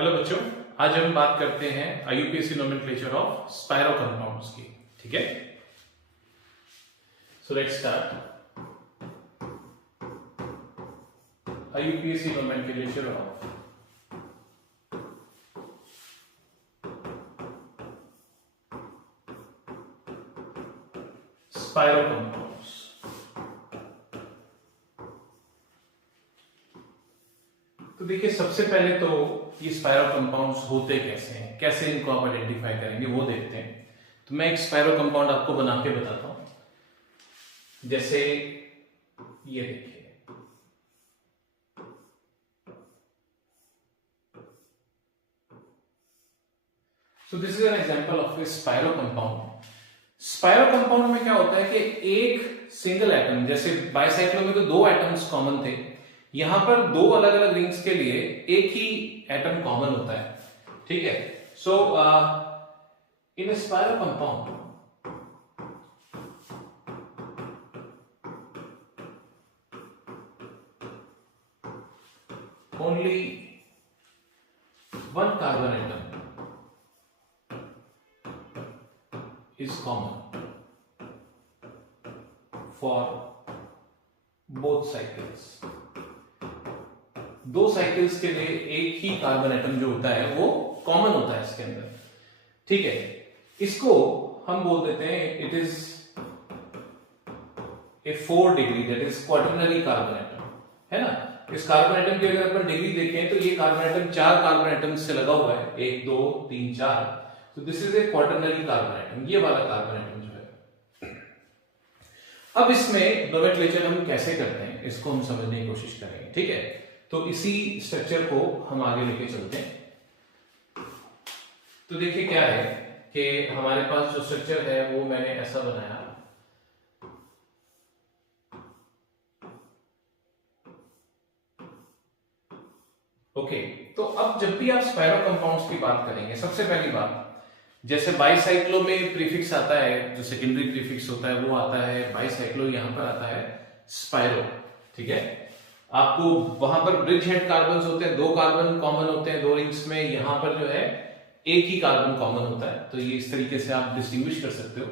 Hello बच्चों, आज हम बात करते हैं IUPAC nomenclature of spiro compounds की। ठीक है, so let's start. IUPAC nomenclature of spiro compounds. तो देखिए, सबसे पहले तो ये स्पाइरो कंपाउंड्स होते कैसे हैं, कैसे इनको आप आइडेंटिफाई करेंगे वो देखते हैं। तो मैं एक स्पाइरो कंपाउंड आपको बना के बताता हूं। जैसे ये देखिए, so this is an example of A spiro compound. Spiro compound में क्या होता है कि एक सिंगल एटम, जैसे बाइसाइक्लो में तो दो एटम्स कॉमन थे, यहां पर दो अलग अलग रिंग्स के लिए एक ही एटम कॉमन होता है। ठीक है, so in spiro compound only one carbon atom is common for both cycles। दो साइकिल्स के लिए एक ही कार्बन एटम जो होता है वो कॉमन होता है इसके अंदर। ठीक है, इसको हम बोल देते हैं it is a 4 degree, that is quaternary carbon atom, है ना। इस कार्बन एटम की अगर अपन डिग्री देखें तो ये कार्बन एटम 4 कार्बन एटम से लगा हुआ है, 1 2 3 4। तो this is a quaternary carbon atom, ये वाला कार्बन एटम जो है। अब इसमें नोमेनक्लेचर हम कैसे करते हैं इसको हम समझने की कोशिश करेंगे। ठीक है, तो इसी स्ट्रक्चर को हम आगे लेके चलते हैं। तो देखिए क्या है कि हमारे पास जो स्ट्रक्चर है वो मैंने ऐसा बनाया। ओके, तो अब जब भी आप स्पाइरो कंपाउंड्स की बात करेंगे, सबसे पहली बात, जैसे बाइसाइक्लो में प्रीफिक्स आता है, जो सेकेंडरी प्रीफिक्स होता है वो आता है बाइसाइक्लो, यहां पर आता है स्पाइरो। ठीक है, आपको वहां पर ब्रिज हेड कार्बन होते हैं, 2 कार्बन कॉमन होते हैं 2 रिंग्स में, यहां पर जो है एक ही कार्बन कॉमन होता है। तो ये इस तरीके से आप डिस्टिंग्विश कर सकते हो।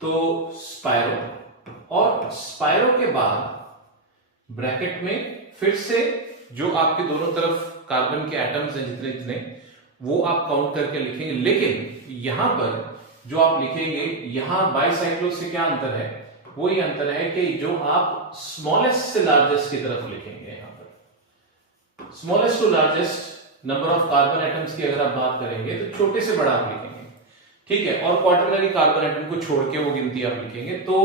तो स्पाइरो, और स्पाइरो के बाद ब्रैकेट में फिर से जो आपके दोनों तरफ कार्बन के एटम्स हैं जितने जितने, वो आप काउंट करके लिखेंगे। लेकिन यहां पर जो आप लिखेंगे, यहां बाइसाइक्लो से क्या अंतर है, वो ये अंतर है कि जो आप स्मॉलेस्ट से लार्जेस्ट की तरफ लिखेंगे, यहां पर smallest to largest number of carbon atoms की अगर आप बात करेंगे तो छोटे से बड़ा आप लिखेंगे। ठीक है, और क्वाटरनरी कार्बन एटम को छोड़ के वो गिनती आप लिखेंगे। तो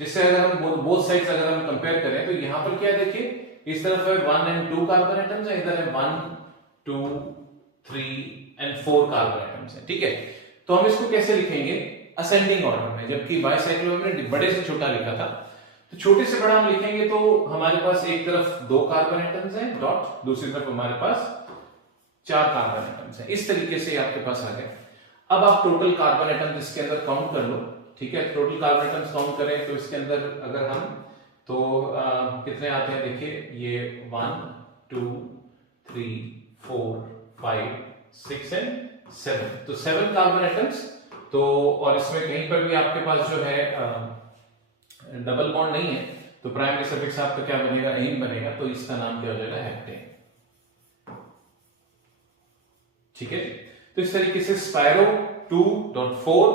जिससे अगर हम बोथ साइड्स अगर हम कंपेयर करें तो यहां पर क्या देखिए, इस तरफ है 1 और 2 कार्बन एटम्स है, इधर है 1 2 3 और 4 कार्बन एटम्स है। ठीक है, तो हम इसको कैसे लिखेंगे, असेंडिंग ऑर्डर में। जबकि बाइसाइक्लो में बड़े से छोटा लिखा था, तो छोटे से बड़ा हम लिखेंगे तो हमारे पास एक तरफ 2 कार्बन एटम्स हैं डॉट, दूसरी तरफ हमारे पास 4 कार्बन एटम्स हैं। इस तरीके से आपके पास आ गए। अब आप टोटल कार्बन एटम्स इसके अंदर काउंट कर लो। ठीक है, टोटल कार्बन एटम्स काउंट करें तो इसके अंदर अगर हम तो कितने आते हैं, देखिए ये 1 2 3 4 5 6 और 7, तो 7 कार्बन एटम्स। तो और इसमें कहीं पर भी आपके पास जो है डबल बॉन्ड नहीं है, तो प्राइमरी सफिक्स आपका क्या बनेगा, एन बनेगा। तो इसका नाम क्या हो जाएगा, हेप्टेन। ठीक है, तो इस तरीके से स्पाइरो 2.4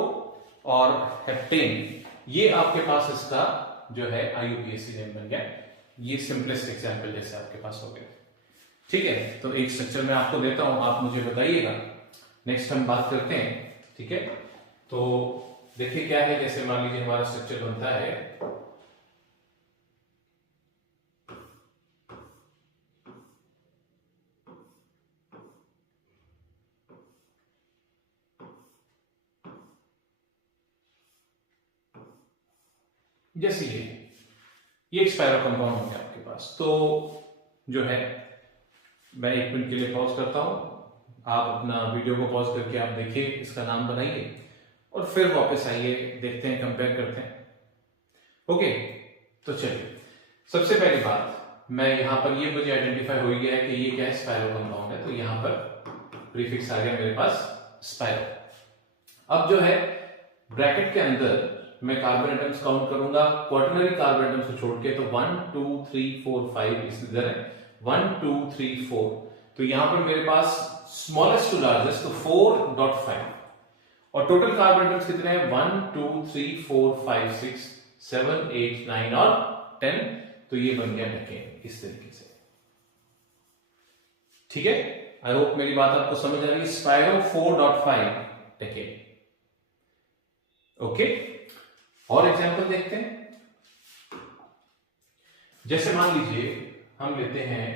और हेप्टेन, ये आपके पास इसका जो है IUPAC नेम बन गया। ये सिंपलेस्ट एग्जांपल जैसे आपके पास हो गया। ठीक है, तो एक स्ट्रक्चर मैं आपको देता हूं, आप मुझे बताइएगा, नेक्स्ट हम बात करते हैं। ठीक है, तो देखिए क्या है, जैसे मान लीजिए हमारा स्ट्रक्चर बनता है जैसे ये एक स्पाइरो कंपाउंड हो गया आपके पास। तो जो है मैं 1 मिनट के लिए पॉज करता हूं, आप अपना वीडियो को पॉज करके आप देखिए, इसका नाम बनाइए और फिर वापस आइए, देखते हैं, कंपेयर करते हैं। ओके, तो चलिए सबसे पहली बात, मैं यहां पर ये मुझे आइडेंटिफाई हो गया है कि ये क्या है, स्पाइरो कंपाउंड है। तो यहां पर प्रीफिक्स आ गया मेरे पास स्पाइरो। अब जो है ब्रैकेट के अंदर मैं कार्बन एटम्स काउंट करूंगा क्वार्टरनरी कार्बन एटम्स को छोड़ के, तो 1 2 3 4 5 इधर है 1 2 3 4, तो यहां पर मेरे पास स्मॉलेस्ट टू लार्जेस्ट तो 4.5 और टोटल कार्बन एटम्स कितने हैं 1 2 3 4 5 6 7 8 9 और 10, तो ये बन गया डेकेन इस तरीके से। ठीक है, आई होप मेरी बात आपको समझ आ रही है। Spiro 4.5 decane. ओके, और एग्जांपल देखते हैं। जैसे मान लीजिए हम लेते हैं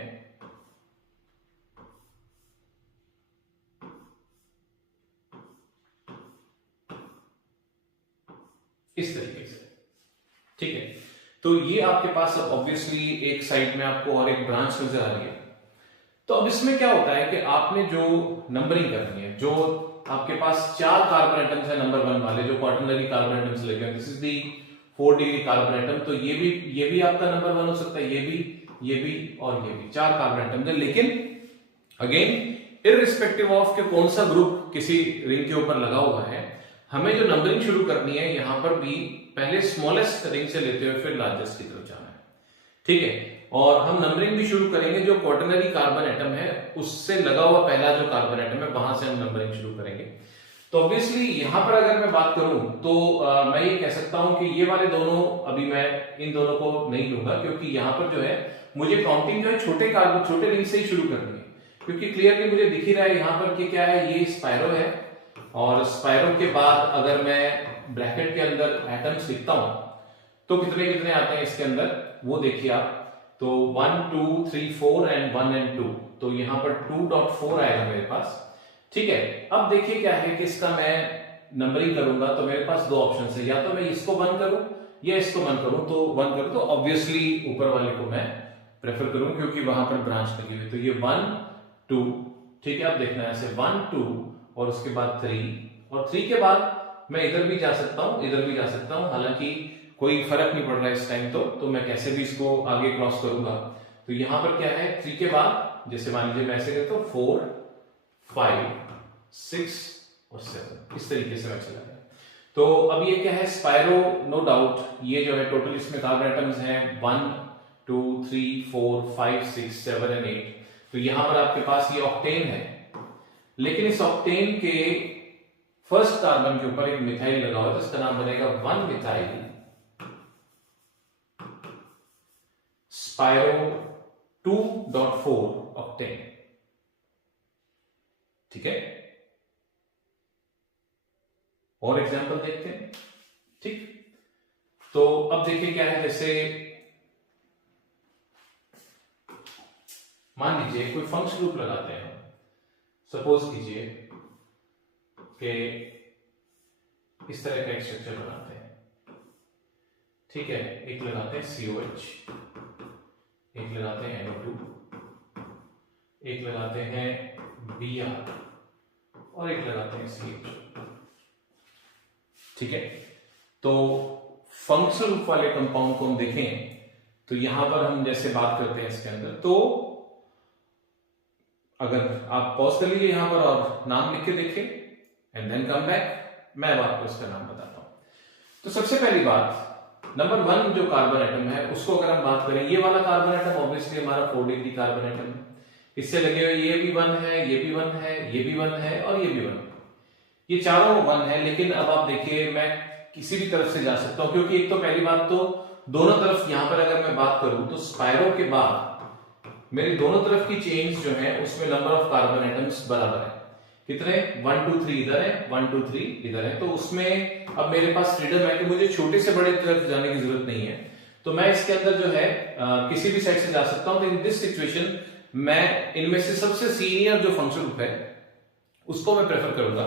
इस तरीके से। ठीक है, तो ये आपके पास अब ऑब्वियसली एक साइड में आपको और एक ब्रांच नजर आ रही है। तो अब इसमें क्या होता है कि आपने जो नंबरिंग करनी है, जो आपके पास 4 कार्बन एटम्स है नंबर 1 वाले जो क्वार्टरनरी कार्बन एटम्स लेके हैं, this is the 4 degree carbon atom, तो ये भी आपका नंबर 1 हो सकता है, ये भी और ये भी 4 कार्बन एटम्स है। लेकिन अगेन इररिस्पेक्टिव ऑफ के कौन सा ग्रुप किसी रिंग के ऊपर लगा हुआ है, हमें जो नंबरिंग शुरू करनी है यहां पर भी पहले स्मॉलेस्ट रिंग से लेते हुए फिर लार्जेस्ट की तरफ जाना है। ठीक है, और हम नंबरिंग भी शुरू करेंगे जो क्वार्टरनरी कार्बन एटम है उससे लगा हुआ पहला जो कार्बन एटम है वहां से हम नंबरिंग शुरू करेंगे। तो ऑब्वियसली यहां पर अगर मैं बात करूं तो मैं ये कह सकता हूं कि ये वाले दोनों अभी मैं इन दोनों को नहीं लूंगा, क्योंकि यहां पर जो है मुझे काउंटिंग जो है छोटे रिंग से ही शुरू करनी है, क्योंकि क्लियरली मुझे दिख ही रहा है यहां पर कि क्या है, ये स्पाइरो है और स्पाइरो के बाद अगर मैं ब्रैकेट के अंदर एटम्स लिखता हूं तो कितने कितने आते हैं इसके अंदर वो देखिए आप। तो 1 2 3 4 एंड 1 एंड 2, तो यहां पर 2.4 आएगा मेरे पास। ठीक है, अब देखिए क्या है कि इसका मैं नंबरिंग करूंगा तो मेरे पास दो ऑप्शन है, या तो मैं इसको बंद करूं या इसको बंद करूं। तो बंद करूं तो ऑब्वियसली ऊपर वाले को मैं प्रेफर करूं क्योंकि वहां पर ब्रांच लगी हुई। तो ये 1 2, ठीक है, आप देखना ऐसे 1 2 और उसके बाद 3 और 3 के बाद मैं इधर भी जा सकता हूं इधर भी जा सकता हूं, हालांकि कोई फर्क नहीं पड़ रहा है इस टाइम। तो मैं कैसे भी इसको आगे क्रॉस करूंगा। तो यहां पर क्या है 3 के बाद जैसे मान लीजिए मैं ऐसे करता हूं 4 5 6 और 7, इस तरीके से मैं चला गया। तो अब ये क्या है स्पाइरो, नो डाउट ये जो है टोटल इसमें कार्बन एटम्स हैं 1 2 3 4 5 6 7 एंड 8। तो यहां पर आपके पास ये ऑक्टेन है, लेकिन इस ऑक्टेन के फर्स्ट कार्बन के ऊपर एक मिथाइल लगा हुआ है, जिसका नाम बनेगा 1 मिथाइल स्पाइरो 2.4 ऑक्टेन। ठीक है, और एग्जांपल देखते हैं। ठीक, तो अब देखिए क्या है, जैसे मान लीजिए कोई फंक्शन ग्रुप लगाते हैं। सपोज कीजिए कि इस तरह का एक स्ट्रक्चर बनाते हैं। ठीक है, एक लगाते हैं COH, एक लगाते हैं NO2, एक लगाते हैं Br और एक लगाते हैं CH। ठीक है, तो फंक्शनल ग्रुप वाले कंपाउंड को हम देखें तो यहां पर हम जैसे बात करते हैं इसके अंदर, तो अगर आप पॉज कर लीजिए यहां पर और नाम लिख के देखिए एंड देन कम बैक, मैं आपको इसका नाम बताता हूं। तो सबसे पहली बात नंबर 1 जो कार्बन एटम है उसको अगर हम बात करें, ये वाला कार्बन एटम ऑब्वियसली हमारा 4 डिग्री कार्बन एटम है। इससे लगे हुए ये भी 1 है, ये भी 1 है, ये भी 1 है और ये भी 1 है, ये चारों 1 है। लेकिन अब आप देखिए मैं किसी भी तरफ से जा सकता हूं, क्योंकि एक तो पहली बात तो दोनों तरफ यहां पर अगर मैं बात करूं तो स्पाइरो के बाद मेरी दोनों तरफ की चेन्स जो है उसमें नंबर ऑफ कार्बन एटम्स बराबर है। कितने 1 2 3 इधर है, 1 2 3 इधर है। तो उसमें अब मेरे पास फ्रीडम है कि मुझे छोटे से बड़े तरफ जाने की जरूरत नहीं है। तो मैं इसके अंदर जो है किसी भी साइड से जा सकता हूं। तो इन दिस सिचुएशन मैं इनमें से सबसे सीनियर जो फंक्शन ग्रुप है उसको मैं प्रेफर करूंगा।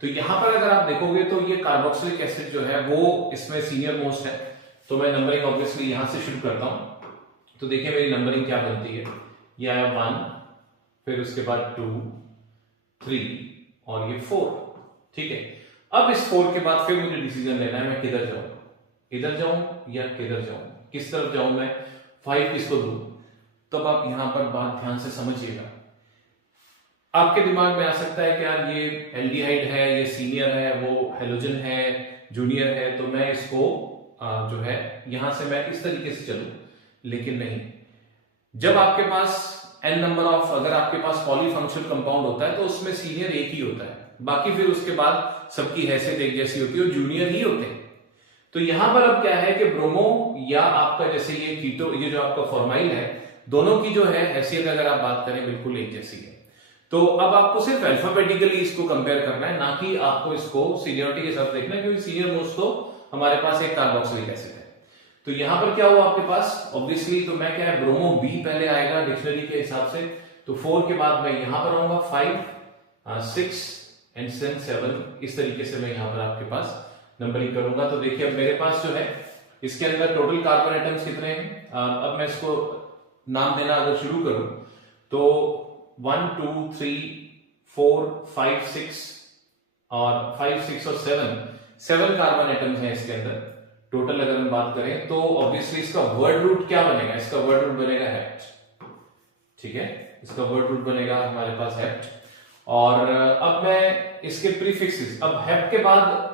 तो यहां पर अगर आप देखोगे तो ये कार्बोक्सिलिक एसिड जो है वो इसमें सीनियर मोस्ट है। तो मैं नंबरिंग ऑब्वियसली यहां से शुरू करता हूं। तो देखिए मेरी नंबरिंग क्या बनती है, ये आया 1, फिर उसके बाद 2 3 और ये 4। ठीक है, अब इस 4 के बाद फिर मुझे डिसीजन लेना है मैं किधर जाऊं, इधर जाऊं या किधर जाऊं, किस तरफ जाऊं मैं, 5 किसको दूं। तब आप यहां पर बात ध्यान से समझिएगा। आपके दिमाग में आ सकता है कि यार ये एल्डिहाइड है, ये सीनियर है, वो हेलोजन है, जूनियर है, तो मैं इसको जो है यहां से मैं इस तरीके से चलूं, लेकिन नहीं। जब आपके पास n नंबर ऑफ, अगर आपके पास पॉलीफंक्शनल कंपाउंड होता है तो उसमें सीनियर एक ही होता है, बाकी फिर उसके बाद सबकी हैसियत एक जैसी होती है और जूनियर ही होते हैं। तो यहां पर अब क्या है कि ब्रोमो या आपका जैसे ये कीटो, ये जो आपका फॉर्माइल है, दोनों की जो है हैसियत अगर आप बात करें बिल्कुल एक जैसी है। तो अब आपको सिर्फ अल्फाबेटिकली इसको कंपेयर करना है, ना कि आपको इसको सीनियरिटी के साथ देखना है, क्योंकि सीनियर मोस्ट तो हमारे पास एक कार्बोक्सिलिक एसिड है। तो यहां पर क्या हुआ आपके पास, ऑब्वियसली तो मैं क्या है, ब्रोमो बी पहले आएगा डिक्शनरी के हिसाब से, तो 4 के बाद मैं यहां पर आऊंगा 5, 6 एंड 7, इस तरीके से मैं यहां पर आपके पास नंबरिंग करूंगा। तो देखिए अब मेरे पास जो है इसके अंदर टोटल कार्बन एटम्स कितने हैं, अब मैं इसको नाम देना अगर शुरू करूं तो 1 2 3 4 5 6 और 5 6 और 7 कार्बन एटम्स हैं इसके अंदर टोटल। अगर हम बात करें तो ऑब्वियसली इसका वर्ड रूट क्या बनेगा, इसका वर्ड रूट बनेगा हेप्ट, ठीक है, इसका वर्ड रूट बनेगा हमारे पास हेप्ट। और अब मैं इसके प्रीफिक्सेस, अब हेप्ट के बाद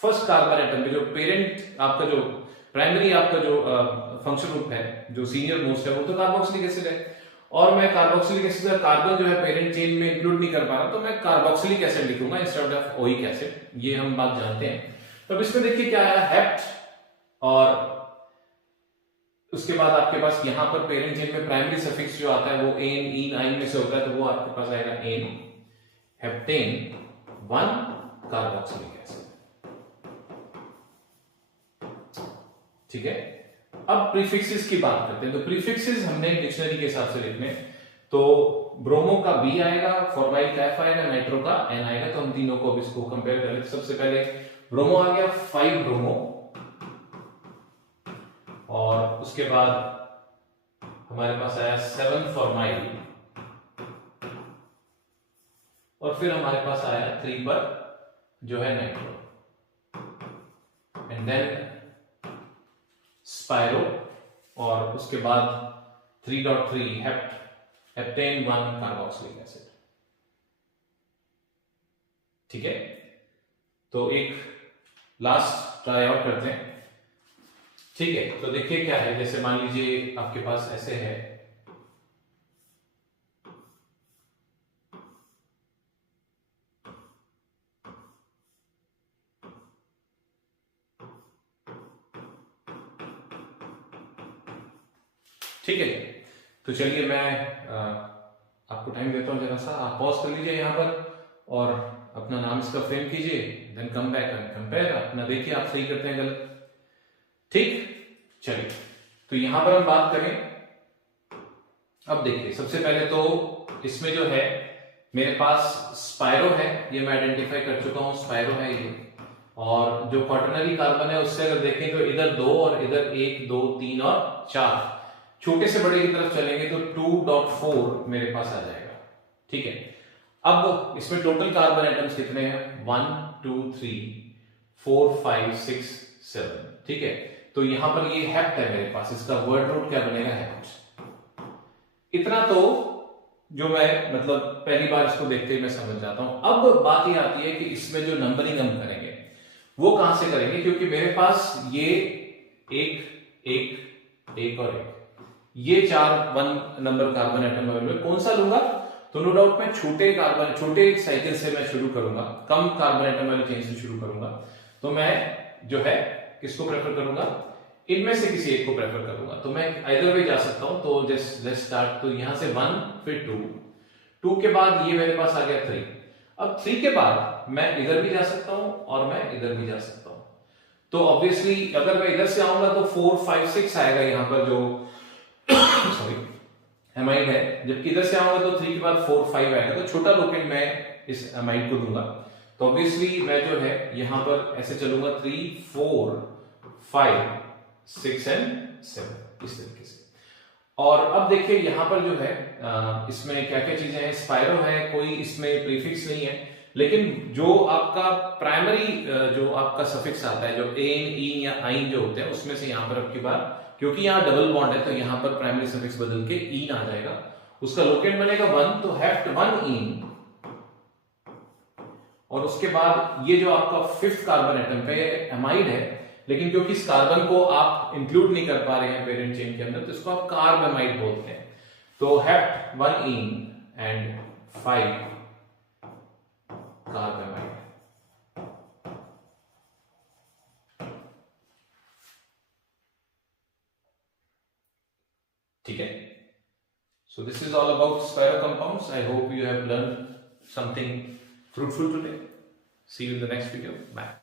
फर्स्ट कार्बन एटम में जो पेरेंट आपका जो प्राइमरी आपका जो फंक्शन ग्रुप है, जो सीनियर मोस्ट है, वो तो कार्बोक्सिलिक एसिड है, और मैं कार्बोक्सिलिक एसिड का कार्बन जो है पेरेंट चेन में इंक्लूड नहीं कर पा रहा, तो मैं कार्बोक्सिलिक एसिड लिखूंगा इंस्टेड ऑफ ओइक एसिड, ये हम बात जानते हैं। तो अब इसमें देखिए क्या आया, हेप्ट, और उसके बाद आपके पास यहां पर पेरेंट चेन में प्राइमरी सफिक्स जो आता है वो एन, ईन, आइन में से होता है, तो वो आपके पास आएगा एन, हेप्टेन 1 कार्बोक्सिलिक एसिड, ठीक है। अब प्रीफिक्सेस की बात करते हैं, तो प्रीफिक्सेस हमने डिक्शनरी के हिसाब से लिखने, तो ब्रोमो का बी आएगा, फॉर्माइल का एफ आएगा, नाइट्रो का एन आएगा, तो हम तीनों को अब इसको कंपेयर करें। सबसे पहले ब्रोमो आ गया 5 ब्रोमो, और उसके बाद हमारे पास आया 7 फॉर्माइल, और फिर हमारे पास आया 3 पर जो है नाइट्रो, एंड देन स्पायरो, और उसके बाद 3.3 हेप्टेन 1 कार्बोक्सिलिक एसिड, ठीक है। तो एक लास्ट ट्राई आउट करते हैं, ठीक है। तो देखिए क्या है, जैसे मान लीजिए आपके पास ऐसे है, ठीक है। तो चलिए मैं आपको टाइम देता हूं जरा सा, आप पॉज कर लीजिए यहां पर और अपना नाम इसका फ्रेम कीजिए, then come back and compare, अपना देखिए आप सही करते हैं गलत, ठीक। चलिए तो यहां पर हम बात करें, अब देखिए सबसे पहले तो इसमें जो है मेरे पास स्पायरो है, ये मैं आइडेंटिफाई कर चुका हूं, स्पायरो है ये, और जो क्वाटरनरी कार्बन है उससे अगर देखें तो इधर 2 और इधर 1 2 3 और 4, छोटे से बड़े की तरफ चलेंगे तो 2.4 मेरे पास आ जाएगा, ठीक है। अब इसमें टोटल कार्बन एटम्स कितने हैं, 1 2 3 4 5 6 7, ठीक है। तो यहां पर ये हेप्ट है मेरे पास, इसका वर्ड रूट क्या बनेगा, हेप्ट। इतना तो जो मैं मतलब पहली बार इसको देखते ही मैं समझ जाता हूं। अब बात ये आती है कि इसमें जो नंबरिंग हम करेंगे वो कहां से करेंगे, क्योंकि मेरे पास ये एक एक एक और एक, ये 4 1 नंबर कार्बन एटम अवेलेबल, कौन सा लूंगा, तो नो डाउट मैं छोटे साइकिल से मैं शुरू करूंगा, कम कार्बन एटम वाले चेन से शुरू करूंगा, तो मैं जो है किसको प्रेफर करूंगा, इनमें से किसी एक को प्रेफर करूंगा। तो मैं आइदर वे जा सकता हूं, तो जस्ट लेट्स स्टार्ट, तो यहां से 1 फिर 2 के बाद ये मेरे पास आ गया 3, अब 3 के बाद मैं इधर भी जा सकता हूं और मैं इधर भी जा सकता हूं। तो ऑब्वियसली अगर मैं इधर से आऊंगा तो 4 5 6 आएगा यहां पर जो सॉरी एमाइड है, जबकि इधर से आऊंगा तो 3 के बाद 4 5 आएगा, तो छोटा लोकेट मैं इस एमाइड को दूंगा। तो ऑब्वियसली मैं जो है यहां पर ऐसे चलूंगा 3 4 5 6 एंड 7 इस तरीके से। और अब देखिए यहां पर जो है इसमें क्या क्या चीजें हैं, स्पायरो है, कोई इसमें प्रीफिक्स नहीं है, लेकिन जो आपका प्राइमरी जो आपका सफिक्स आता है, जो एन ईन या आइन जो होते हैं, उसमें से यहां पर आपकी बार, क्योंकि यहाँ डबल बॉन्ड है तो यहां पर प्राइमरी सफिक्स बदल के ईन आ जाएगा, उसका लोकेट बनेगा 1, तो हेप्ट 1 ईन और उसके बाद ये जो आपका 5th कार्बन एटम पे एमाइड है, लेकिन क्योंकि इस कार्बन को आप इंक्लूड नहीं कर पा रहे हैं पेरेंट चेन के अंदर, तो इसको आप कार्बेमाइड बोलते हैं। तो हेप्ट 1ene एंड 5 कार्बेमाइड। ठीक है, so this is all about spiro compounds. I hope you have learned something fruitful today. See you in the next video. Bye.